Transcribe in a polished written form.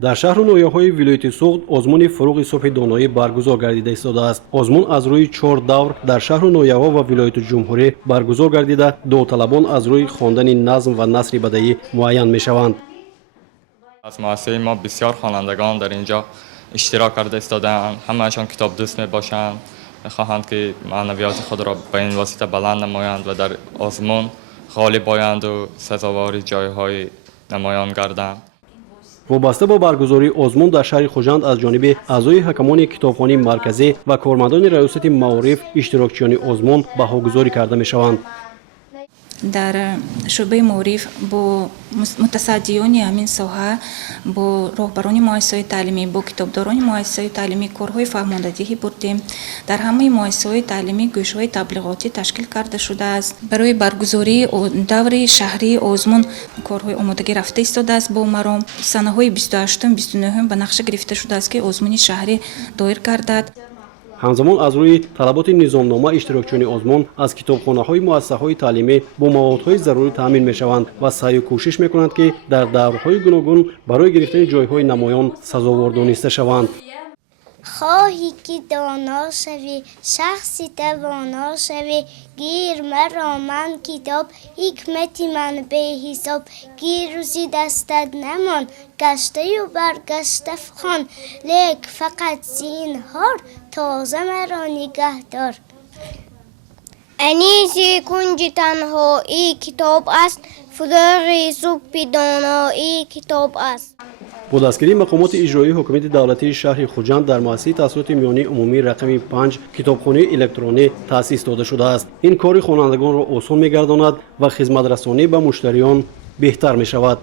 در شهر و نویاهای ولایت سوخت آزمون فروغ صبح دانایی برگزار گردیده ایستاده است. آزمون از روی 4 دور در شهر و نویاها و ولایت جمهوری برگزار گردیده داوطلبان از روی خواندن نظم و نثر بدیعی معین میشوند. از مؤسسه ما بسیار خوانندگان در اینجا اشتراک کرده ایستادند. همه‌شان کتاب دوست میباشند، میخواهند که معنویات خود را به این واسطه بلند نمایند و در آزمون غالب آیند و سزاوار جایهای نمایان گردند. وابسته با برگزاری آزمون در شهر خوجند از جانب اعضای حکمان کتابخانه مرکزی و کارمندان ریاست معارف اشتراکچیان آزمون بهاگذاری کرده میشوند. در شعبه معارف با متصدیان همین ساحه، با راهبران مؤسسات تعلیمی، با کتابداران مؤسسات تعلیمی کارهای فرماندهی بردیم. در همه مؤسسات تعلیمی گوشهای تبلیغاتی تشکیل کرده شده است. برای برگزاری دور شهری آزمون کارهای آمادگی رفته ایستاده است. با مرام سنه‌های 28 و 29 به نقشه گرفته شده است که آزمون شهری دایر گردد. همزمان از روی طلبات نظامنامه اشتراکچیان آزمون از کتابخانه‌های مؤسسه‌های تعلیمی با موادهای ضروری تامین می‌شوند و سعی و کوشش می‌کنند که در دورهای گوناگون برای گرفتن جایهای نمایان سزاوار دانسته شوند. خواهی که دانا شوی شخصی توانا شوی گیر مرا من کتاب حکمتی من به حساب گیر روزی دستت نمان گشته و برگشته خوان لیک فقط زینهار تازه مرا نگه دار. انیسی کنج تنهایی کتاب است، فروغ صبح دانایی کتاب است. با دستگیری مقامات اجرایی حکومت دولتی شهر خوجند در مؤسسه تحصیلات میانی عمومی رقم 5 کتابخانه الکترونی تأسیس داده شده است. این کار خوانندگان را آسان می‌گرداند و خدمت رسانی به مشتریان بهتر می‌شود.